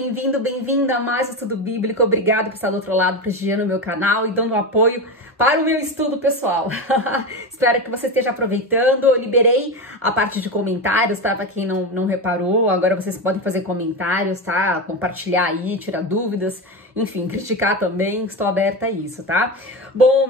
bem-vindo, bem-vinda a mais um Estudo Bíblico. Obrigado por estar do outro lado, prestigiando o meu canal e dando apoio para o meu estudo pessoal. Espero que você esteja aproveitando. Eu liberei a parte de comentários, tá? Para quem não reparou, agora vocês podem fazer comentários, tá? Compartilhar aí, tirar dúvidas, enfim, criticar também. Estou aberta a isso, tá? Bom,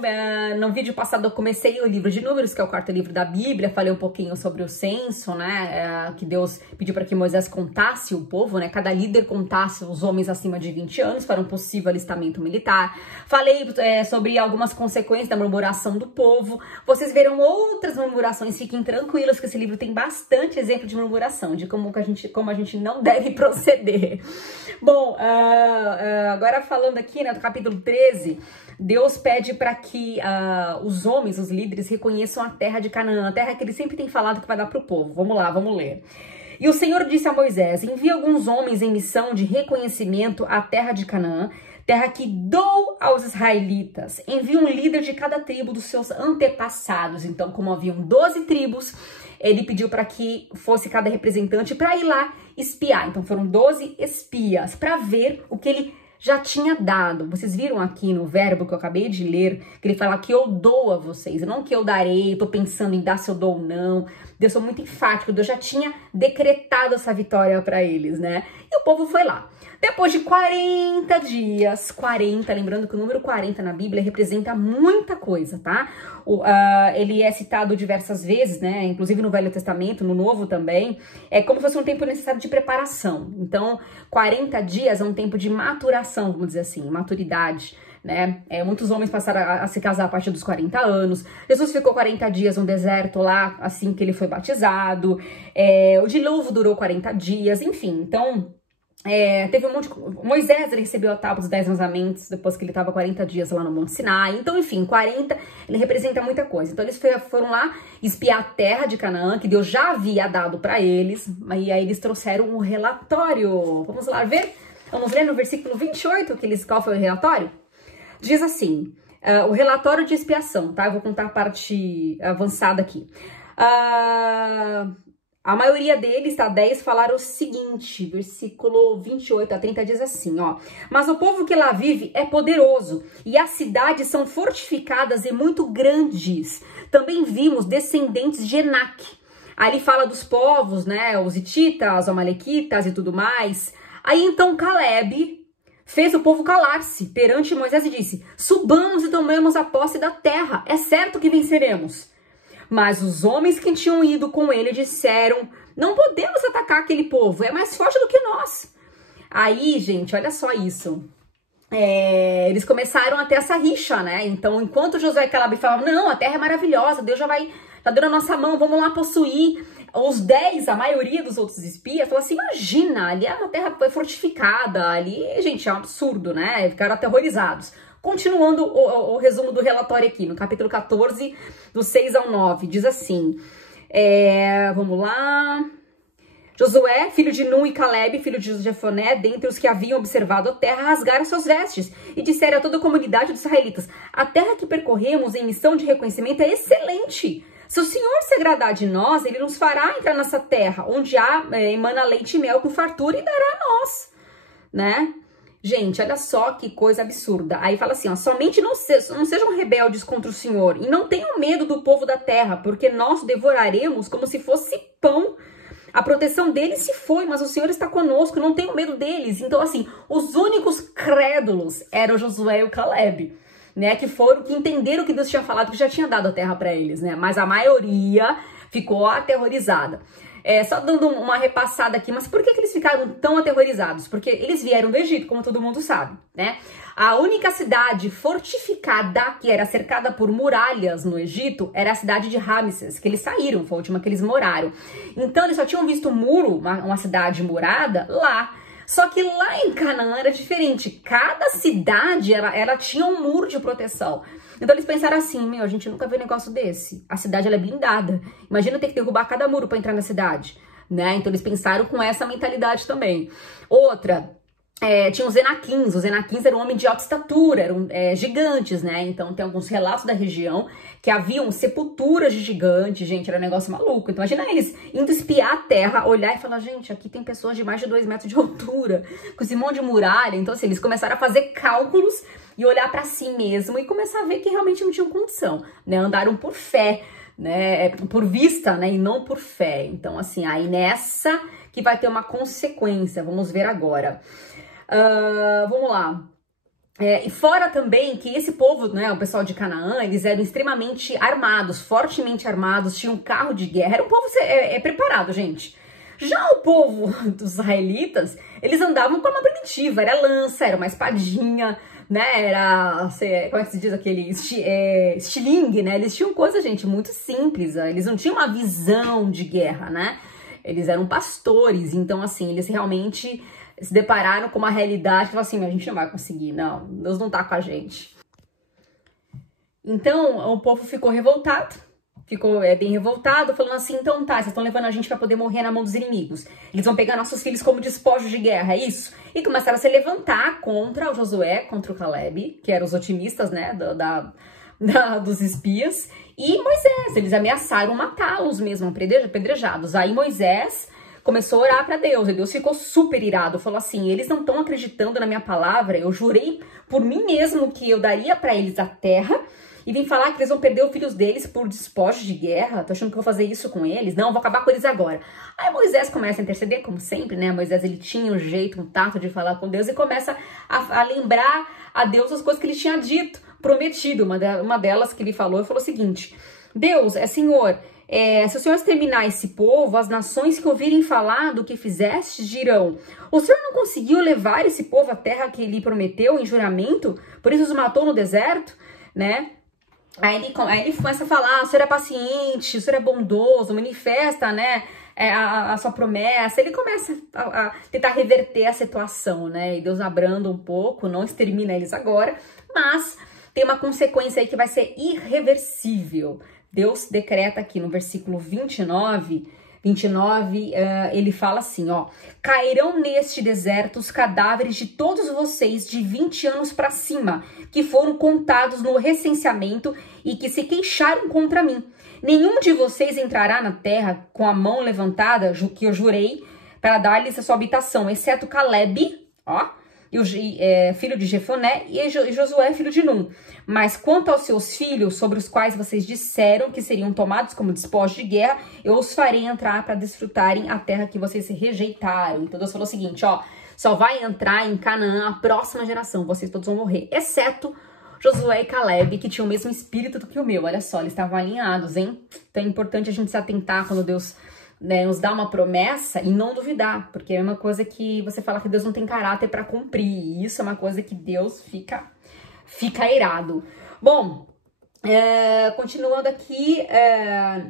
no vídeo passado eu comecei o livro de Números, que é o quarto livro da Bíblia. Falei um pouquinho sobre o censo, né? Que Deus pediu para que Moisés contasse o povo, né? Cada líder contasse os homens acima de 20 anos para um possível alistamento militar. Falei sobre algumas consequências da murmuração do povo. Vocês verão outras murmurações, fiquem tranquilos que esse livro tem bastante exemplo de murmuração, de como a gente não deve proceder. Bom, agora falando aqui, né, do capítulo 13, Deus pede para que os homens, os líderes, reconheçam a terra de Canaã, a terra que ele sempre tem falado que vai dar para o povo. Vamos lá, vamos ler. E o Senhor disse a Moisés: envia alguns homens em missão de reconhecimento à terra de Canaã, terra que dou aos israelitas. Envia um líder de cada tribo dos seus antepassados. Então, como haviam 12 tribos, ele pediu para que fosse cada representante para ir lá espiar. Então, foram 12 espias para ver o que ele já tinha dado. Vocês viram aqui no verbo que eu acabei de ler, que ele fala que eu dou a vocês, não que eu darei, eu tô pensando em dar se eu dou ou não. Deus foi muito enfático, Deus já tinha decretado essa vitória para eles, né? E o povo foi lá. Depois de 40 dias, 40, lembrando que o número 40 na Bíblia representa muita coisa, tá? Ele é citado diversas vezes, né? Inclusive no Velho Testamento, no Novo também. É como se fosse um tempo necessário de preparação. Então, 40 dias é um tempo de maturação, vamos dizer assim, maturidade, né? Muitos homens passaram a se casar a partir dos 40 anos. Jesus ficou 40 dias no deserto lá, assim que ele foi batizado. O dilúvio durou 40 dias, enfim, então... teve um monte de... Moisés, ele recebeu a tábua dos 10 mandamentos depois que ele estava 40 dias lá no Monte Sinai. Então, enfim, 40, ele representa muita coisa. Então, eles foram lá espiar a terra de Canaã, que Deus já havia dado para eles. E aí, eles trouxeram um relatório. Vamos lá ver? Vamos ler no versículo 28, qual foi o relatório? Diz assim, o relatório de expiação, tá? Eu vou contar a parte avançada aqui. A maioria deles, tá? 10 falaram o seguinte, versículo 28 a 30 diz assim, ó. Mas o povo que lá vive é poderoso e as cidades são fortificadas e muito grandes. Também vimos descendentes de Enac. Ali fala dos povos, né? Os hititas, os amalequitas e tudo mais. Aí então Caleb fez o povo calar-se perante Moisés e disse: subamos e tomemos a posse da terra. É certo que venceremos. Mas os homens que tinham ido com ele disseram: não podemos atacar aquele povo, é mais forte do que nós. Aí, gente, olha só isso. Eles começaram a ter essa rixa, né? Então, enquanto Josué e Caleb falavam: não, a terra é maravilhosa, Deus já tá dando a nossa mão, vamos lá possuir. Os 10, a maioria dos outros espias, falaram assim: imagina, ali é uma terra fortificada, ali, gente, é um absurdo, né? Ficaram aterrorizados. Continuando o resumo do relatório aqui, no capítulo 14, do 6 ao 9, diz assim, vamos lá... Josué, filho de Nun, e Caleb, filho de Jefoné, dentre os que haviam observado a terra, rasgaram suas vestes e disseram a toda a comunidade dos israelitas: a terra que percorremos em missão de reconhecimento é excelente. Se o Senhor se agradar de nós, ele nos fará entrar nessa terra, onde emana leite e mel com fartura, e dará a nós, né? Gente, olha só que coisa absurda. Aí fala assim, ó, somente não sejam rebeldes contra o Senhor e não tenham medo do povo da terra, porque nós devoraremos como se fosse pão. A proteção deles se foi, mas o Senhor está conosco, não tenham medo deles. Então, assim, os únicos crédulos eram Josué e o Caleb, né, que entenderam que Deus tinha falado, que já tinha dado a terra para eles, né, mas a maioria ficou aterrorizada. Só dando uma repassada aqui, mas por que eles ficaram tão aterrorizados? Porque eles vieram do Egito, como todo mundo sabe, né? A única cidade fortificada que era cercada por muralhas no Egito era a cidade de Ramsés, que eles saíram, foi a última que eles moraram. Então eles só tinham visto muro, uma cidade murada, lá. Só que lá em Canaã era diferente. Cada cidade, ela tinha um muro de proteção. Então eles pensaram assim, a gente nunca viu um negócio desse. A cidade, ela é blindada. Imagina ter que derrubar cada muro para entrar na cidade, né? Então eles pensaram com essa mentalidade também. Outra, tinha os Enaquins eram homens de alta estatura, eram gigantes, né? Então tem alguns relatos da região que haviam sepulturas de gigantes, gente, era um negócio maluco. Então imagina eles indo espiar a terra, olhar e falar, gente, aqui tem pessoas de mais de 2 metros de altura, com esse monte de muralha. Então assim, eles começaram a fazer cálculos e olhar para si mesmo e começar a ver que realmente não tinham condição, né? Andaram por fé, né? Por vista, né? E não por fé. Então assim, aí nessa que vai ter uma consequência, vamos ver agora. Vamos lá. E fora também que esse povo, né, o pessoal de Canaã, eles eram extremamente armados, fortemente armados, tinham um carro de guerra, era um povo preparado, gente. Já o povo dos israelitas, eles andavam com uma primitiva, era lança, era uma espadinha, né, era, como é que se diz aquele, estilingue, né, eles tinham coisa, gente, muito simples, eles não tinham uma visão de guerra, né, eles eram pastores, então assim, eles realmente se depararam com uma realidade que falaram assim, a gente não vai conseguir, não, Deus não tá com a gente. Então, o povo ficou revoltado, ficou bem revoltado, falando assim, então tá, vocês estão levando a gente para poder morrer na mão dos inimigos. Eles vão pegar nossos filhos como despojos de guerra, é isso? E começaram a se levantar contra o Josué, contra o Caleb, que eram os otimistas, né, dos espias, e Moisés, eles ameaçaram matá-los mesmo, apedrejados. Aí Moisés começou a orar para Deus, e Deus ficou super irado, falou assim, eles não estão acreditando na minha palavra, eu jurei por mim mesmo que eu daria para eles a terra, e vim falar que eles vão perder os filhos deles por despojos de guerra, tô achando que eu vou fazer isso com eles? Não, vou acabar com eles agora. Aí Moisés começa a interceder, como sempre, né, Moisés ele tinha um jeito, um tato de falar com Deus, e começa a lembrar a Deus as coisas que ele tinha dito, prometido, uma delas que ele falou o seguinte, Deus, Senhor, se o Senhor exterminar esse povo, as nações que ouvirem falar do que fizeste dirão, o Senhor não conseguiu levar esse povo à terra que ele prometeu em juramento, por isso os matou no deserto, né? Aí ele começa a falar, o Senhor é paciente, o Senhor é bondoso, manifesta, né, a sua promessa. Ele começa a tentar reverter a situação, né, e Deus abranda um pouco, não extermina eles agora, mas tem uma consequência aí que vai ser irreversível. Deus decreta aqui no versículo 29, ele fala assim, ó, cairão neste deserto os cadáveres de todos vocês de 20 anos para cima, que foram contados no recenseamento e que se queixaram contra mim. Nenhum de vocês entrará na terra com a mão levantada, que eu jurei, para dar-lhes a sua habitação, exceto Caleb, ó, filho de Jefoné, e Josué, filho de Num. Mas quanto aos seus filhos, sobre os quais vocês disseram que seriam tomados como despojos de guerra, eu os farei entrar para desfrutarem a terra que vocês rejeitaram. Então Deus falou o seguinte, ó, só vai entrar em Canaã a próxima geração, vocês todos vão morrer, exceto Josué e Caleb, que tinham o mesmo espírito do que o meu. Olha só, eles estavam alinhados, hein? Então é importante a gente se atentar quando Deus, né, nos dá uma promessa e não duvidar, porque é uma coisa que você fala que Deus não tem caráter para cumprir, e isso é uma coisa que Deus fica irado. Bom, continuando aqui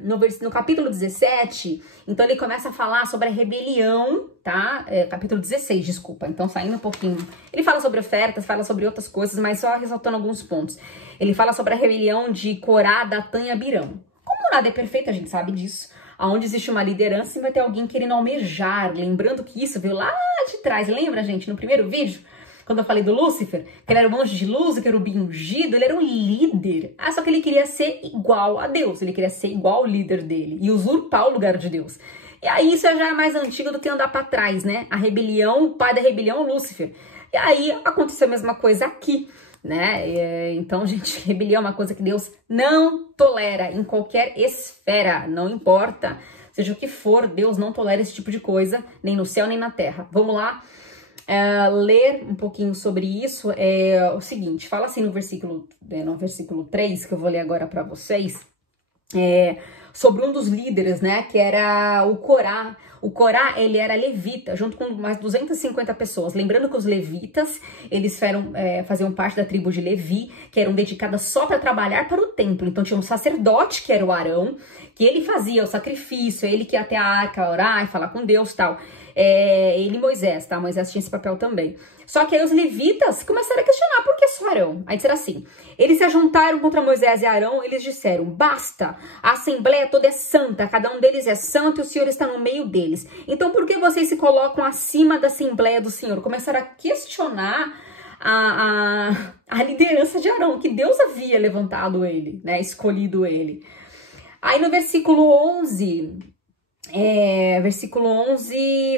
no capítulo 17, então ele começa a falar sobre a rebelião, tá? Capítulo 16, desculpa, então saindo um pouquinho. Ele fala sobre ofertas, fala sobre outras coisas, mas só ressaltando alguns pontos. Ele fala sobre a rebelião de Corá, Datã e Abirão. Como nada é perfeito, a gente sabe disso. Aonde existe uma liderança, vai ter alguém querendo almejar. Lembrando que isso veio lá de trás. Lembra, gente, no primeiro vídeo? Quando eu falei do Lúcifer? Que ele era um anjo de luz, o querubim ungido. Ele era um líder. Só que ele queria ser igual a Deus. Ele queria ser igual ao líder dele. E usurpar o lugar de Deus. E aí isso já é mais antigo do que andar para trás, né? A rebelião, o pai da rebelião, Lúcifer. E aí aconteceu a mesma coisa aqui, né? Então, gente, rebelião é uma coisa que Deus não tolera em qualquer esfera, não importa, seja o que for, Deus não tolera esse tipo de coisa, nem no céu nem na terra. Vamos lá ler um pouquinho sobre isso. O seguinte, fala assim no versículo 3, que eu vou ler agora para vocês, sobre um dos líderes, né, que era o Corá. O Corá, ele era levita, junto com mais 250 pessoas. Lembrando que os levitas, eles faziam parte da tribo de Levi, que eram dedicadas só para trabalhar para o templo. Então tinha um sacerdote, que era o Arão, que ele fazia o sacrifício, ele que ia até a arca orar e falar com Deus e tal. Ele e Moisés, tá? Moisés tinha esse papel também. Só que aí os levitas começaram a questionar, por que só Arão? Aí disseram assim, eles se ajuntaram contra Moisés e Arão, eles disseram, basta, a assembleia toda é santa, cada um deles é santo e o Senhor está no meio deles. Então por que vocês se colocam acima da assembleia do Senhor? Começaram a questionar a liderança de Arão, que Deus havia levantado ele, né, escolhido ele. Aí no versículo 11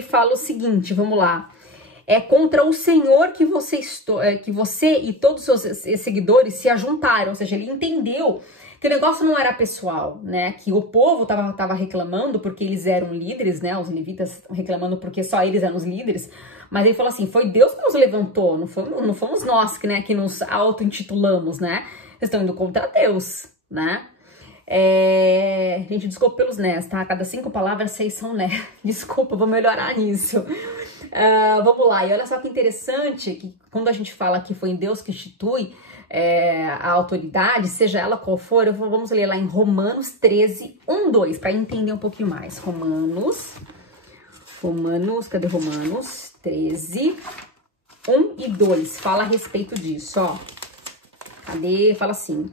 fala o seguinte, vamos lá. É contra o Senhor que você e todos os seus seguidores se ajuntaram. Ou seja, ele entendeu que o negócio não era pessoal, né? Que o povo tava reclamando porque eles eram líderes, né? Os levitas reclamando porque só eles eram os líderes. Mas ele falou assim, foi Deus que nos levantou, não fomos nós que nos auto-intitulamos, né? Vocês estão indo contra Deus, né? Gente, desculpa pelos nés, tá? Cada 5 palavras, 6 são né. Desculpa, vou melhorar nisso. Vamos lá, e olha só que interessante que quando a gente fala que foi em Deus que institui a autoridade, seja ela qual for, vamos ler lá em Romanos 13, 1, 2, para entender um pouquinho mais. Romanos, cadê Romanos? 13, 1 e 2, fala a respeito disso, ó. Cadê? Fala assim...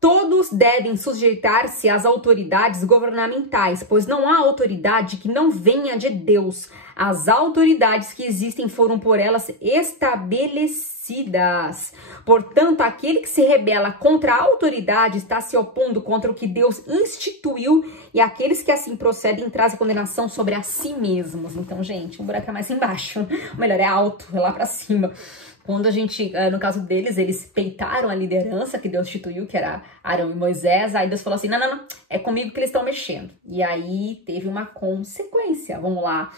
Todos devem sujeitar-se às autoridades governamentais, pois não há autoridade que não venha de Deus. As autoridades que existem foram por elas estabelecidas. Portanto, aquele que se rebela contra a autoridade está se opondo contra o que Deus instituiu, e aqueles que assim procedem trazem condenação sobre a si mesmos. Então, gente, o buraco é mais embaixo. O melhor é alto, é lá pra cima. Quando a gente, no caso deles, eles peitaram a liderança que Deus instituiu, que era Arão e Moisés, aí Deus falou assim, não, é comigo que eles estão mexendo. E aí teve uma consequência, vamos lá.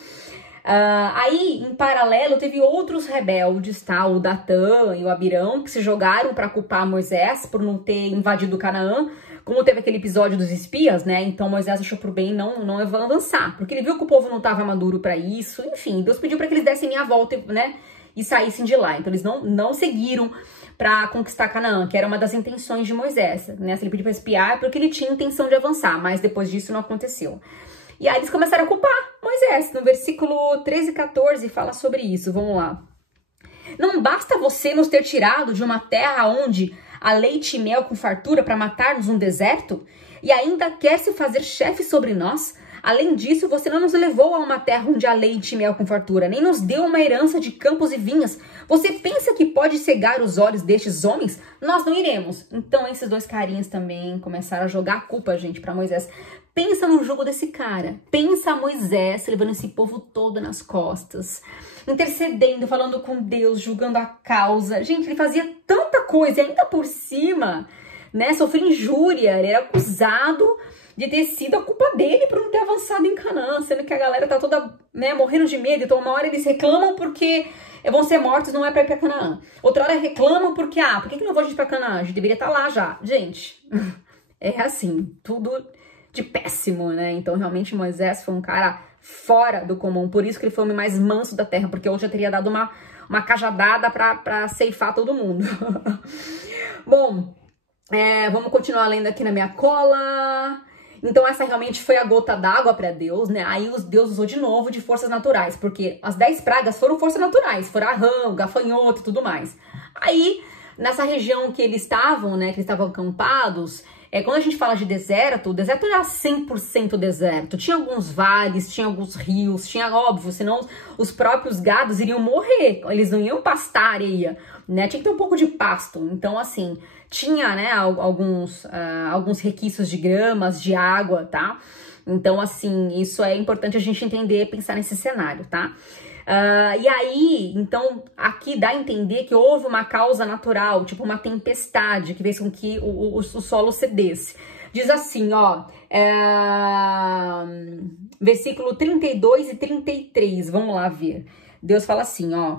Aí, em paralelo, teve outros rebeldes, tá? O Datã e o Abirão, que se jogaram para culpar Moisés por não ter invadido Canaã, como teve aquele episódio dos espias, né? Então Moisés achou por bem não avançar, porque ele viu que o povo não estava maduro para isso. Enfim, Deus pediu para que eles dessem a volta, né? E saíssem de lá. Então eles não seguiram para conquistar Canaã, que era uma das intenções de Moisés, né? Se ele pediu para espiar é porque ele tinha intenção de avançar, mas depois disso não aconteceu. E aí eles começaram a culpar Moisés. No versículo 13 e 14 fala sobre isso. Vamos lá. Não basta você nos ter tirado de uma terra onde há leite e mel com fartura para matar-nos no deserto? E ainda quer se fazer chefe sobre nós? Além disso, você não nos levou a uma terra onde há leite e mel com fartura, nem nos deu uma herança de campos e vinhas. Você pensa que pode cegar os olhos destes homens? Nós não iremos. Então, esses dois carinhas também começaram a jogar a culpa, gente, para Moisés. Pensa no jugo desse cara. Pensa Moisés levando esse povo todo nas costas, intercedendo, falando com Deus, julgando a causa. Gente, ele fazia tanta coisa e ainda por cima, né, sofreu injúria, ele era acusado de ter sido a culpa dele por não ter avançado em Canaã, sendo que a galera tá toda, né, morrendo de medo. Então uma hora eles reclamam porque vão ser mortos, não é pra ir pra Canaã. Outra hora reclamam porque, por que não vou a gente pra Canaã? A gente deveria estar lá já. Gente, é assim, tudo de péssimo, né? Então realmente Moisés foi um cara fora do comum, por isso que ele foi o homem mais manso da terra, porque hoje já teria dado uma cajadada pra ceifar todo mundo. Bom, vamos continuar lendo aqui na minha cola. Então essa realmente foi a gota d'água para Deus, né? Aí Deus usou de novo de forças naturais, porque as 10 pragas foram forças naturais, foram arranho, gafanhoto e tudo mais. Aí, nessa região que eles estavam, né, que eles estavam acampados, quando a gente fala de deserto, o deserto era 100% deserto. Tinha alguns vales, tinha alguns rios, tinha, óbvio, senão os próprios gados iriam morrer, eles não iam pastar areia, né? Tinha que ter um pouco de pasto. Então, assim, tinha, né, alguns requisitos de gramas, de água, tá? Então, assim, isso é importante a gente entender, pensar nesse cenário, tá? E aí, então, aqui dá a entender que houve uma causa natural, tipo uma tempestade, que fez com que o solo cedesse. Diz assim, ó, versículo 32 e 33, vamos lá ver. Deus fala assim, ó,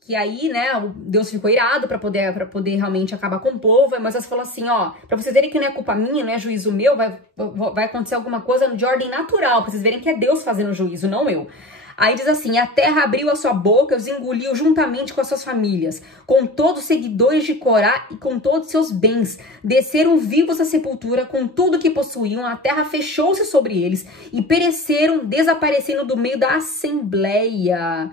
que aí, né, Deus ficou irado para poder realmente acabar com o povo, mas Moisés falou assim, ó, para vocês verem que não é culpa minha, não é juízo meu, vai acontecer alguma coisa de ordem natural, para vocês verem que é Deus fazendo o juízo, não eu. Aí diz assim, a terra abriu a sua boca, os engoliu juntamente com as suas famílias, com todos os seguidores de Corá e com todos os seus bens. Desceram vivos à sepultura com tudo que possuíam, a terra fechou-se sobre eles e pereceram, desaparecendo do meio da assembleia.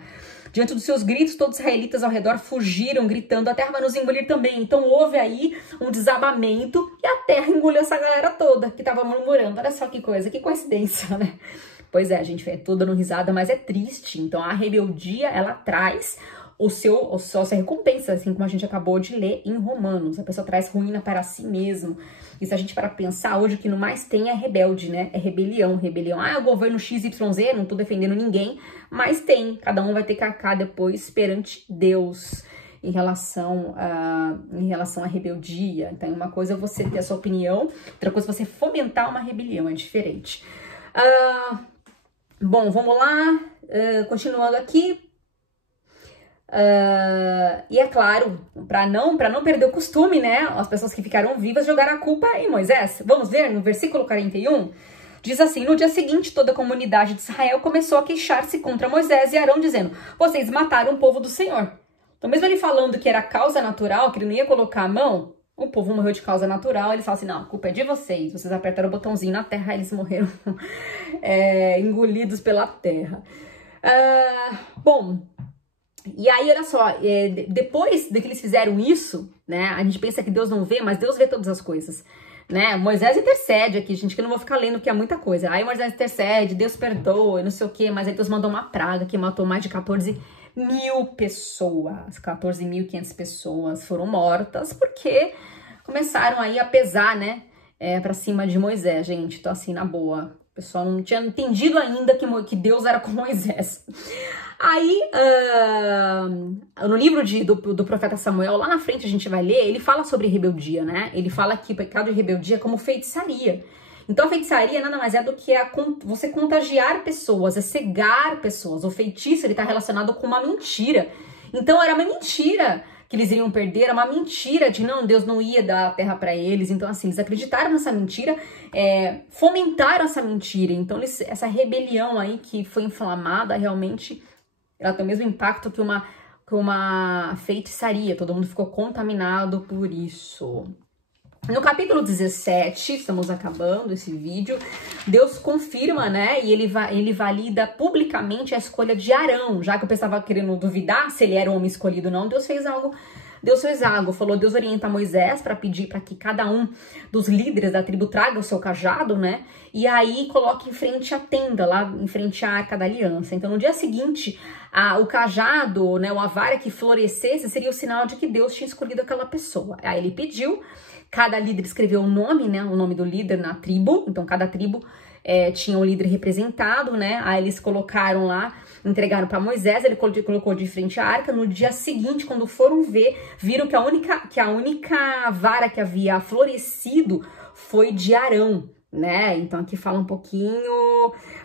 Diante dos seus gritos, todos os israelitas ao redor fugiram, gritando, a terra vai nos engolir também. Então houve aí um desabamento e a terra engoliu essa galera toda que tava murmurando. Olha só que coisa, que coincidência, né? Pois é, a gente é toda dando risada, mas é triste. Então a rebeldia, ela traz a sua recompensa, assim como a gente acabou de ler em Romanos. A pessoa traz ruína para si mesmo. E se a gente para pensar, hoje o que no mais tem é rebelde, né? É rebelião. Ah, é o governo XYZ, não tô defendendo ninguém, mas tem. Cada um vai ter que arcar depois perante Deus em relação à rebeldia. Então, uma coisa é você ter a sua opinião, outra coisa é você fomentar uma rebelião, é diferente. Bom, vamos lá. Continuando aqui. E é claro, para não perder o costume, né, as pessoas que ficaram vivas jogaram a culpa em Moisés. Vamos ver no versículo 41, diz assim: no dia seguinte toda a comunidade de Israel começou a queixar-se contra Moisés e Arão, dizendo: vocês mataram o povo do Senhor. Então mesmo ele falando que era causa natural, que ele não ia colocar a mão, o povo morreu de causa natural, ele fala assim: não, a culpa é de vocês apertaram o botãozinho na terra, eles morreram engolidos pela terra. Bom, e aí, olha só, depois de que eles fizeram isso, né, a gente pensa que Deus não vê, mas Deus vê todas as coisas, né? Moisés intercede aqui, gente, que eu não vou ficar lendo porque é muita coisa. Aí Moisés intercede, Deus perdoa, não sei o quê, mas aí Deus mandou uma praga que matou mais de 14.000 pessoas, 14.500 pessoas foram mortas porque começaram aí a pesar, né, pra cima de Moisés, gente. Então, assim, na boa, o pessoal não tinha entendido ainda que Deus era com Moisés. Aí, no livro do profeta Samuel, lá na frente a gente vai ler, ele fala sobre rebeldia, né? Ele fala que o pecado de rebeldia é como feitiçaria. Então, a feitiçaria nada mais é do que você contagiar pessoas, é cegar pessoas. O feitiço, ele tá relacionado com uma mentira. Então, era uma mentira que eles iriam perder, era uma mentira de não, Deus não ia dar a terra para eles. Então, assim, eles acreditaram nessa mentira, fomentaram essa mentira. Então, essa rebelião aí que foi inflamada, realmente, ela tem o mesmo impacto que uma feitiçaria. Todo mundo ficou contaminado por isso. No capítulo 17, estamos acabando esse vídeo, Deus confirma, né, e ele valida publicamente a escolha de Arão, já que eu estava querendo duvidar se ele era o homem escolhido ou não. Deus fez algo, falou, Deus orienta Moisés para pedir para que cada um dos líderes da tribo traga o seu cajado, né, e aí coloque em frente à tenda, lá em frente à Arca da Aliança. Então, no dia seguinte, o cajado, né, a vara que florescesse seria o sinal de que Deus tinha escolhido aquela pessoa. Aí ele pediu. Cada líder escreveu o nome, né? O nome do líder na tribo. Então, cada tribo tinha um líder representado, né? Aí eles colocaram lá, entregaram para Moisés, ele colocou de frente à arca. No dia seguinte, quando foram ver, viram que a única vara que havia florescido foi de Arão, né? Então, aqui fala um pouquinho.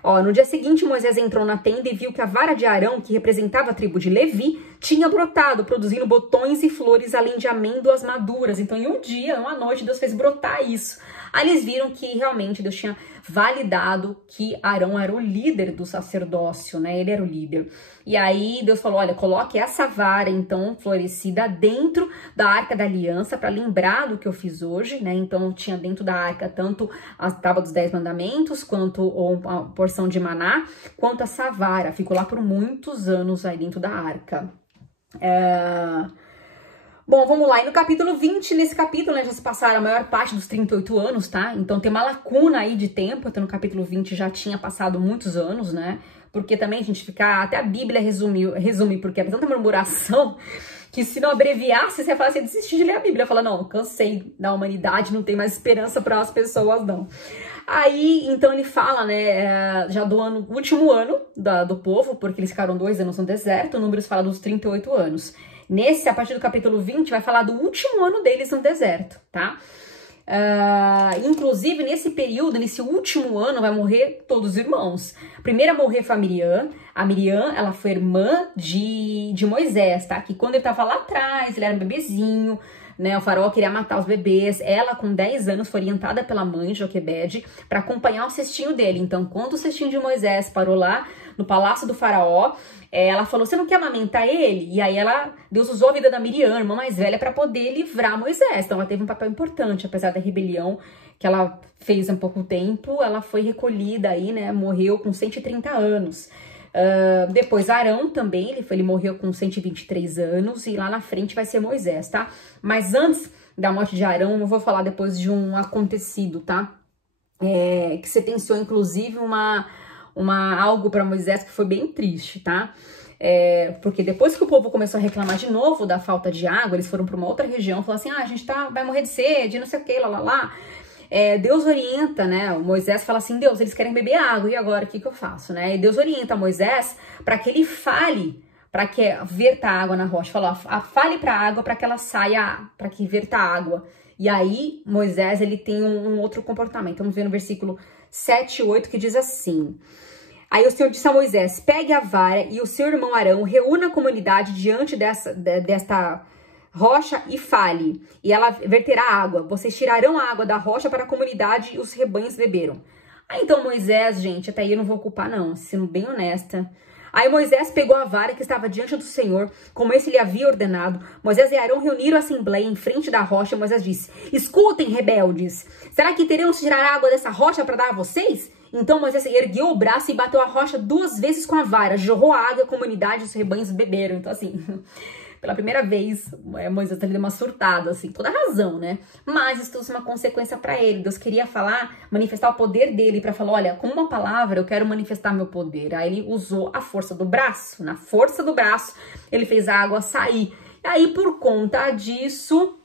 Ó, no dia seguinte, Moisés entrou na tenda e viu que a vara de Arão, que representava a tribo de Levi, tinha brotado, produzindo botões e flores, além de amêndoas maduras. Então, em um dia, uma noite, Deus fez brotar isso. Aí eles viram que realmente Deus tinha validado que Arão era o líder do sacerdócio, né? Ele era o líder. E aí Deus falou, olha, coloque essa vara, então, florescida dentro da Arca da Aliança, para lembrar do que eu fiz hoje, né? Então, tinha dentro da arca tanto a tábua dos 10 mandamentos, quanto a porção de maná, quanto essa vara. Ficou lá por muitos anos aí dentro da arca. Bom, vamos lá. E no capítulo 20, nesse capítulo, né, já se passaram a maior parte dos 38 anos, tá? Então tem uma lacuna aí de tempo. Então no capítulo 20 já tinha passado muitos anos, né? Porque também a gente fica... Até a Bíblia resume, porque é tanta murmuração que se não abreviasse, você ia falar assim, desistir de ler a Bíblia. Fala, não, cansei da humanidade, não tem mais esperança para as pessoas, não. Aí, então ele fala, né, já do último ano do povo, porque eles ficaram 2 anos no deserto, o Números fala dos 38 anos. A partir do capítulo 20, vai falar do último ano deles no deserto, tá? Inclusive, nesse período, nesse último ano, vai morrer todos os irmãos. Primeiro a morrer foi a Miriam. A Miriam, ela foi irmã de Moisés, tá? Que quando ele tava lá atrás, ele era um bebezinho, né? O faraó queria matar os bebês. Ela, com 10 anos, foi orientada pela mãe, Joquebede, para acompanhar o cestinho dele. Então, quando o cestinho de Moisés parou lá no palácio do faraó, ela falou, você não quer amamentar ele? E aí Deus usou a vida da Miriam, irmã mais velha, para poder livrar Moisés. Então ela teve um papel importante, apesar da rebelião que ela fez há pouco tempo, ela foi recolhida aí, né? Morreu com 130 anos. Depois Arão também, ele morreu com 123 anos e lá na frente vai ser Moisés, tá? Mas antes da morte de Arão, eu vou falar depois de um acontecido, tá? Que sentenciou, inclusive, algo para Moisés que foi bem triste, tá? Porque depois que o povo começou a reclamar de novo da falta de água, eles foram para uma outra região, falaram assim, a gente vai morrer de sede, não sei o que, lá. Deus orienta, né? O Moisés fala assim, Deus, eles querem beber água, e agora o que eu faço, né? E Deus orienta Moisés para que ele fale, para que verta água na rocha. Falou, fale para a água para que ela saia, para que verta água. E aí Moisés, ele tem um outro comportamento. Vamos ver no versículo 7 e 8 que diz assim: aí o Senhor disse a Moisés, pegue a vara e o seu irmão Arão, reúna a comunidade diante desta rocha e fale, e ela verterá água. Vocês tirarão a água da rocha para a comunidade e os rebanhos beberam. Aí então Moisés, gente, até aí eu não vou culpar não, sendo bem honesta. Aí Moisés pegou a vara que estava diante do Senhor, como esse lhe havia ordenado. Moisés e Arão reuniram a assembleia em frente da rocha. Moisés disse, escutem, rebeldes, será que teremos que tirar a água dessa rocha para dar a vocês? Então Moisés ergueu o braço e bateu a rocha 2 vezes com a vara, jorrou a água, a comunidade e os rebanhos beberam. Então assim, pela primeira vez, Moisés deu uma surtada, assim, toda razão, né? Mas isso trouxe uma consequência para ele. Deus queria manifestar o poder dele para falar, olha, com uma palavra eu quero manifestar meu poder. Aí ele usou a força do braço. Na força do braço, ele fez a água sair. E aí, por conta disso,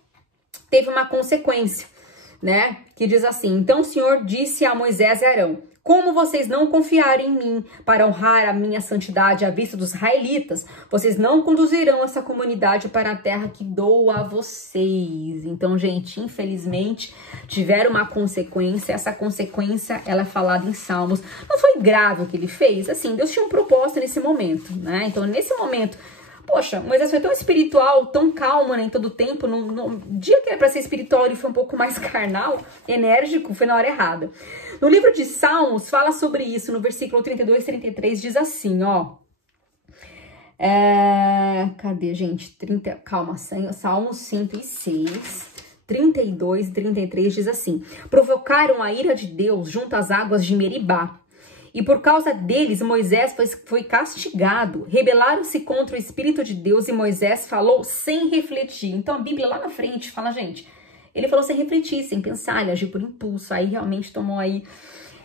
teve uma consequência, né? Que diz assim, então o Senhor disse a Moisés e Arão, como vocês não confiaram em mim para honrar a minha santidade à vista dos israelitas, vocês não conduzirão essa comunidade para a terra que dou a vocês. Então, gente, infelizmente, tiveram uma consequência. Essa consequência, ela é falada em Salmos. Não foi grave o que ele fez. Assim, Deus tinha um propósito nesse momento, né? Então, nesse momento, poxa, Moisés foi tão espiritual, tão calmo, né, em todo o tempo. No dia que era para ser espiritual, ele foi um pouco mais carnal, enérgico, foi na hora errada. No livro de Salmos, fala sobre isso, no versículo 32 e 33, diz assim, ó. Cadê, gente? Calma, Salmos 106, 32 e 33 diz assim. Provocaram a ira de Deus junto às águas de Meribá. E por causa deles, Moisés foi castigado. Rebelaram-se contra o Espírito de Deus e Moisés falou sem refletir. Então a Bíblia lá na frente fala, gente, ele falou sem refletir, sem pensar, ele agiu por impulso. Aí realmente tomou aí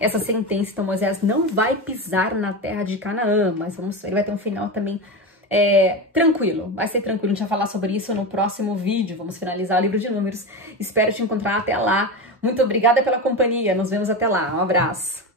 essa sentença. Então Moisés não vai pisar na terra de Canaã, mas ele vai ter um final também tranquilo. Vai ser tranquilo, a gente vai falar sobre isso no próximo vídeo. Vamos finalizar o livro de Números. Espero te encontrar até lá. Muito obrigada pela companhia, nos vemos até lá. Um abraço.